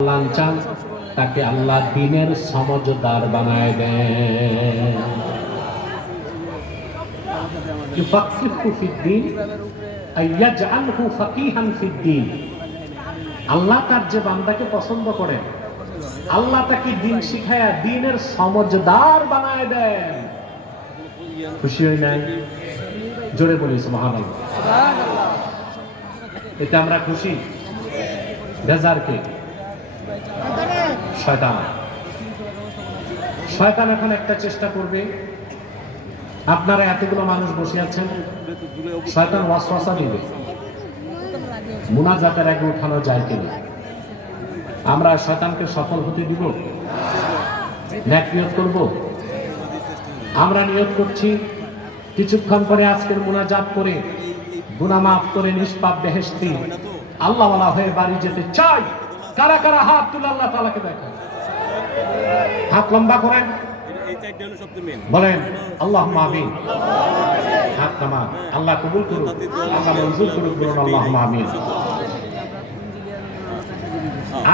কল্যাণ চান তাকে আল্লাহ দ্বীনের সমঝদার বানায় দেন। ইউফাক্কিহু ফিদ্দীন আইয়াজআলহু ফাকিহান ফিদ্দীন। আল্লাহ তার যে বান্দাকে পছন্দ করেন, আল্লাহ তাকে দ্বীন শিখায়া দ্বীনের সমঝদার বানায় দেন। খুশি হই নাই? জোরে বলি সুবহানাল্লাহ। এতে আমরা খুশি। বেজার কে? শয়তান। শয়তান এখন একটা চেষ্টা করবে, আপনারা এতগুলো মানুষ বসে আছেন, শয়তান ওয়াসওয়াসা দিবে মুনাজাতের আগে উঠানো যায় কিনা। আমরা শয়তানকে সফল হতে দিব? নেক নিয়ত করব। আমরা নিয়ত করছি কিছুক্ষণ পরে আজকের মুনাজাত করে গুনাহ মাফ করে নিষ্পাপ বেহেশতি আল্লাহওয়ালা হয়ে বাড়ি যেতে চাই। কারা কারা হাত তুলে আল্লাহ তাআলাকে দেখেন, হাত লম্বা করেন, বলেন আল্লাহুম্মা আমিন। হাত নামান। আল্লাহ কবুল করুন, আল্লাহ মঞ্জুর করুন, বলুন আল্লাহুম্মা আমিন।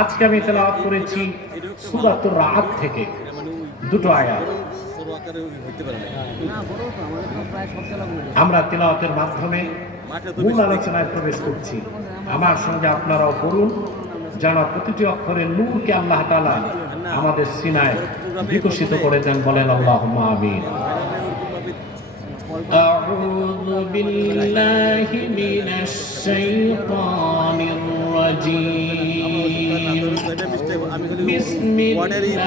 আজকে আমি তেলাওয়াত করেছি সূরাতুর রা'দ থেকে দুটো আয়াত। আমরা তেলাওয়াতের মাধ্যমে মূল আলোচনায় প্রবেশ করছি। আমার সঙ্গে আপনারাও পড়ুন, যেন প্রতিটি অক্ষরের নূরকে আল্লাহ তাআলা আমাদের সিনায় বিকশিত করে দেন। বলেন আল্লাহুম্মা আমিন। আউযু বিল্লাহি মিনাশ শাইতানির রাজীম। বিসমিল্লাহির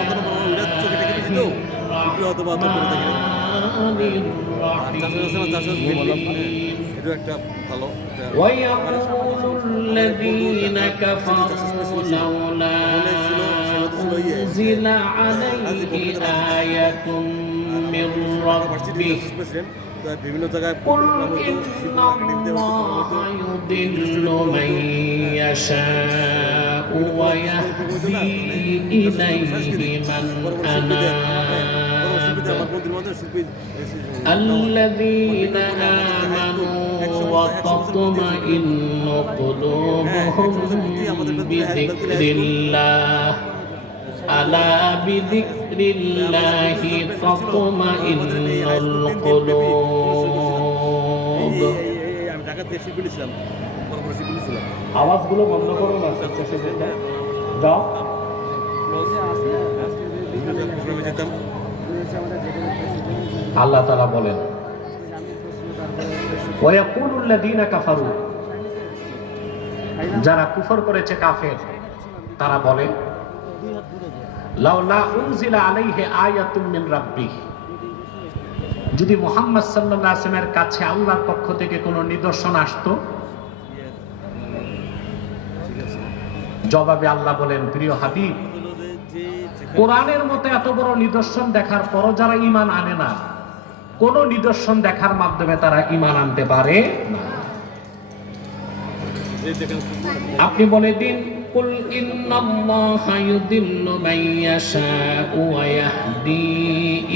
ويقول الذين كفروا لولا أنزل عليه آية من ربه قل إن الله يضل من يشاء ويهدي إليه من أناب الذين آمنوا وتطمئن قلوبهم بذكر الله ألا بذكر الله تطمئن القلوب। আওয়াজগুলো বন্ধ করো না, যাও। আল্লাহ তাআলা বলেন ওয়ায়াকুলুল্লাযীনা কাফারু, যারা কুফর করেছে, কাফের, তারা বলে লাউলা উনজিলা আলাইহি আয়াতুম মিন রাব্বিহি, যদি মুহাম্মদ সাল্লাল্লাহু আলাইহি ওয়াসাল্লামের কাছে আল্লাহর পক্ষ থেকে কোনো নিদর্শন আসতো। জবাবে আল্লাহ বলেন, প্রিয় হাবিব, কোরআনের মতো এত বড় নিদর্শন দেখার পরও যারা ঈমান আনে না, কোন নিদর্শন দেখার মাধ্যমে তারা ঈমান আনতে পারে না। আপনি বলে দিন, কুল ইন্নাল্লাহা ইউদিল্লু মান ইয়াশাউ ওয়া ইয়াহদি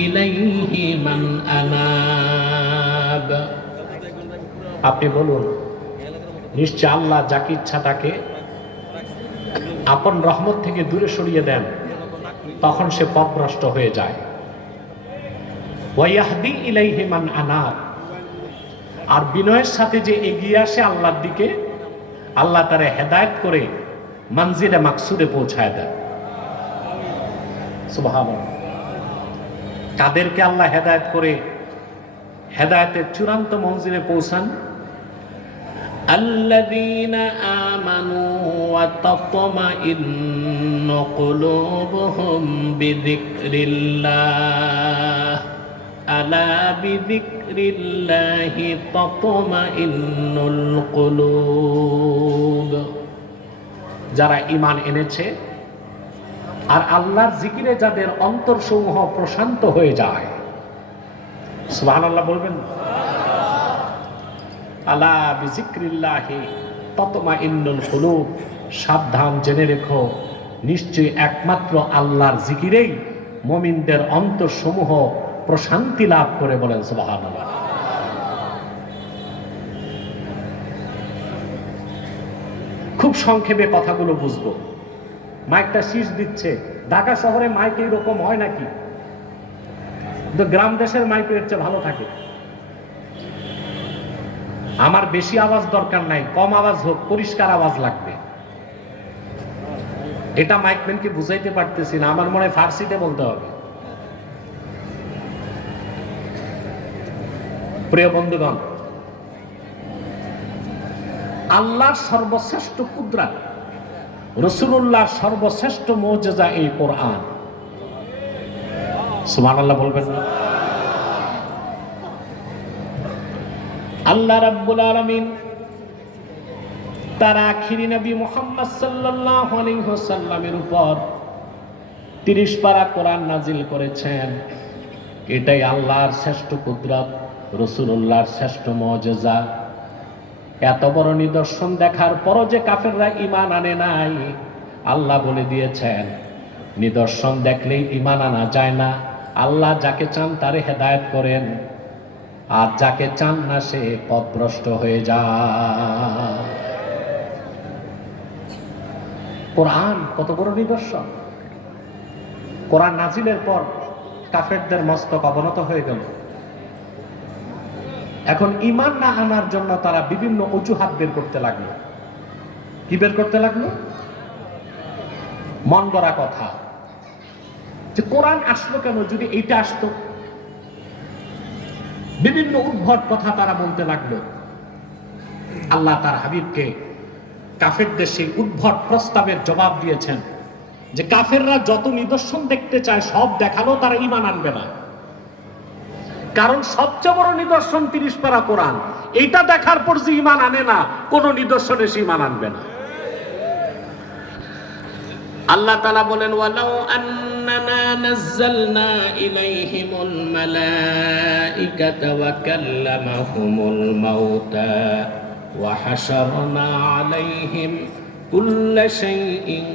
ইলাইহি মান আনাব। আপনি বলুন, নিশ্চয় আল্লাহ যাকে ইচ্ছা তাকে আপন রহমত থেকে দূরে সরিয়ে দেন, তখন সে পথভ্রষ্ট হয়ে যায়। ওয়াইয়াহদি ইলাইহি মান আনাব, আর বিনয়ের সাথে যে এগিয়ে আসে আল্লাহর দিকে, আল্লাহ তারে হেদায়েত করে মঞ্জিলে মাকসুদে পৌঁছায় দেন। সুবহানাল্লাহ। কাদেরকে আল্লাহ হেদায়েত করে হেদায়েতের চূড়ান্ত মঞ্জিলে পৌঁছান? আল্লাযীনা আমানু ওয়া তাতমাইন্নু কুলুবুহুম বিযিকরিল্লাহ আলা বিযিকরিল্লাহি তাতমাইন্নুল কুলুব। যারা ঈমান এনেছে আর আল্লাহর জিকিরে যাদের অন্তরসমূহ প্রশান্ত হয়ে যায়। সুবহানাল্লাহ বলবেন। আলা বিযিকরিল্লাহি তাতমাইন্নুল কুলুব। সাবধান, জেনে রেখো, নিশ্চয়ই একমাত্র আল্লাহর জিকিরেই মুমিনদের অন্তরসমূহ প্রশান্তি লাভ করে। বলেন সুবহানাল্লাহ। খুব সংক্ষেপে কথাগুলো বুঝবো। মাইকটা শীষ দিচ্ছে। ঢাকা শহরে মাইক এইরকম হয় নাকি? কিন্তু গ্রাম দেশের মাইকের চেয়ে ভালো থাকে। আমার বেশি আওয়াজ দরকার নাই, কম আওয়াজ হোক, পরিষ্কার আওয়াজ লাগবে। এটা মাইকম্যানকে বুঝাইতে পারতেছি না, আমার মনে হয় ফার্সিতে বলতে হবে। প্রিয় বন্ধুগণ, আল্লাহর সর্বশ্রেষ্ঠ কুদরত, রাসূলুল্লাহর সর্বশ্রেষ্ঠ মুজিজা এই কোরআন। সুবহানাল্লাহ বলবেন না? আল্লাহ রাব্বুল আলামিন তার আখিরি নবী মুহাম্মদ সাল্লাল্লাহু আলাইহি ওয়াসাল্লামের উপর 30 পারা কোরআন নাজিল করেছেন। এটাই আল্লাহর শ্রেষ্ঠ কুদরত, রাসূলুল্লাহর শ্রেষ্ঠ মুজিজা। এত বড় নিদর্শন দেখার পরও যে কাফেররা ঈমান আনে নাই, আল্লাহ বলে দিয়েছেন নিদর্শন দেখলেই ঈমান আনা যায় না। আল্লাহ যাকে চান তারে হেদায়েত করেন, আর যাকে চান না সে পথভ্রষ্ট হয়ে যায়। কোরআন কত বড় নিদর্শন! কোরআন নাজিলের পর কাফেরদের মস্তক অবনত হয়ে গেল। এখন ঈমান না আনার জন্য তারা বিভিন্ন অজুহাত বের করতে লাগলো। কি বের করতে লাগলো? মন গড়া কথা, যে কোরআন আসলো কেন, যদি এইটা আসতো। বিভিন্ন উদ্ভট কথা তারা বলতে লাগলো। আল্লাহ তার হাবিবকে কাফেরদের সেই উদ্ভট প্রস্তাবের জবাব দিয়েছেন যে কাফেররা যত নিদর্শন দেখতে চায় সব দেখালো, তারা ঈমান আনবে না। কারণ সবচেয়ে বড় নিদর্শন 30 পারা কোরআন। এইটা দেখার পর যে ঈমান আনে না, কোন নিদর্শনে সে ঈমান আনবে না। আল্লাহ তাআলা বলেন, ওয়ালাউ আন্নানা নাযালনা ইলাইহিমুল মালাইকাতা ওয়া কাল্লামাহুমুল মাউতা ওয়া হাশারনা আলাইহিম কুল্লা শাইইন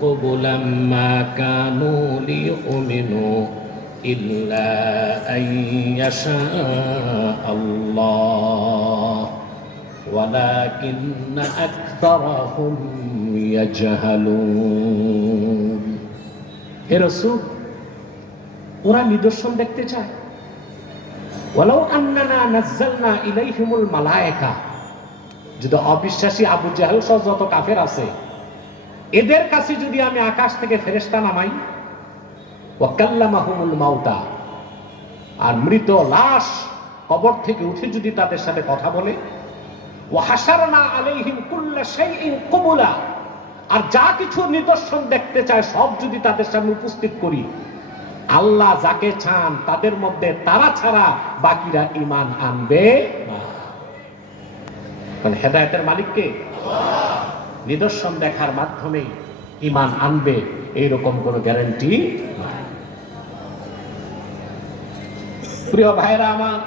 ক্বাবুলাম মা কানু লিয়ুমিনু ইল্লা আইয়াশা আল্লাহ ওয়ালাকিন্না আকসারাহুম ইয়াজহালুন। হে রাসূল, ওরা নিদর্শন দেখতে চায়। ওয়ালাউ আন্নানা নাযালনা ইলাইহিমুল মালায়েকা, যদি অবিশ্বাসী আবু জাহেল সহ যত কাফের আছে, এদের কাছে যদি আমি আকাশ থেকে ফেরেশতা নামাই, ওয়া কাল্লামাহুমুল মাউতা, আর মৃত লাশ কবর থেকে উঠে যদি তাদের সাথে কথা বলে, ওয়া হাশারনা আলাইহিম কুল্লা শাইইন ক্বাবুলা, আর যা কিছু নিদর্শন দেখতে চায় সব যদি তাদের সামনে উপস্থিত করি, আল্লাহ যাকে চান তাদের মধ্যে তারা ছাড়া বাকিরা ঈমান আনবে না। হেদায়েতের মালিককে নিদর্শন দেখার মাধ্যমে ঈমান আনবে এইরকম কোনো গ্যারান্টি নাই। প্রিয় ভাইরা আমার,